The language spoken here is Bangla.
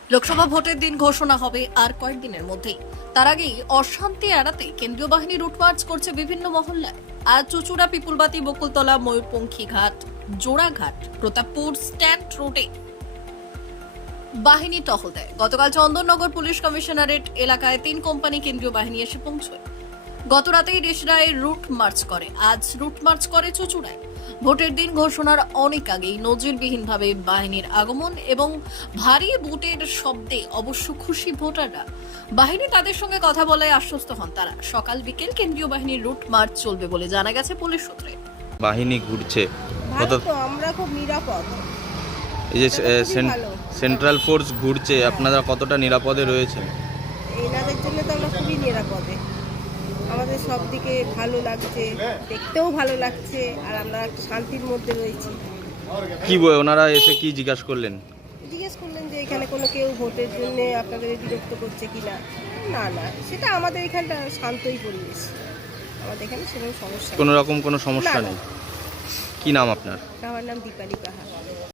লোকসভা ভোটের দিন ঘোষণা হবে আর কয়েকদিনের মধ্যেই। তার আগেই অশান্তি এড়াতে কেন্দ্রীয় বাহিনী রুটমার্চ করছে বিভিন্ন মহল্লায়। আজ চুচুড়া, পিপুলবাতি, বকুলতলা, ময়ূরপঙ্খী ঘাট, জোড়াঘাট, প্রতাপপুর স্ট্যান্ড রোডে বাহিনী টহল দেয়। গতকাল চন্দননগর পুলিশ কমিশনারেট এলাকায় 3 কোম্পানি কেন্দ্রীয় বাহিনী এসে পৌঁছয়। গত রাতেই রেশরায় রুট মার্চ করে, আজ রুট মার্চ করে চুচুড়ায়। ভোটের দিন ঘোষণার অনেক আগেই নজিরবিহীনভাবে বাহিনীর আগমন এবং ভারী বুটের শব্দে অবশ্য খুশি ভোটাররা। বাহিনী তাদের সঙ্গে কথা বলে আশ্বস্ত হন তারা। সকাল বিকেল কেন্দ্রীয় বাহিনীর রুট মার্চ চলবে বলে জানা গেছে পুলিশ সূত্রে। বাহিনী ঘুরছে ভালো তো, আমরা খুব নিরাপদ। এই যে খুবই ভালো। সেন্ট্রাল ফোর্স ঘুরছে, আপনারা কতটা নিরাপদে রয়েছেন? এনাদের জন্য তো আমরা খুবই নিরাপদে। আমাদের সব দিকে ভালো লাগছে, দেখতেও ভালো লাগছে, আর আমরা একটা শান্তির মধ্যে রয়েছি। কি ওনারা এসে কি জিজ্ঞাসা করলেন? জিজ্ঞেস করলেন যে এখানে কোনো কেউ ভোটের জন্য আপনাদের বিরক্ত করছে কিনা। না না, সেটা আমাদের এখানটা শান্তই পরিবেশ, আমাদের এখানে সেরকম সমস্যা নেই। কোনো রকম কোনো সমস্যা না, না। নেই। কি নাম আপনার? আমার নাম দীপালি পাহাড়।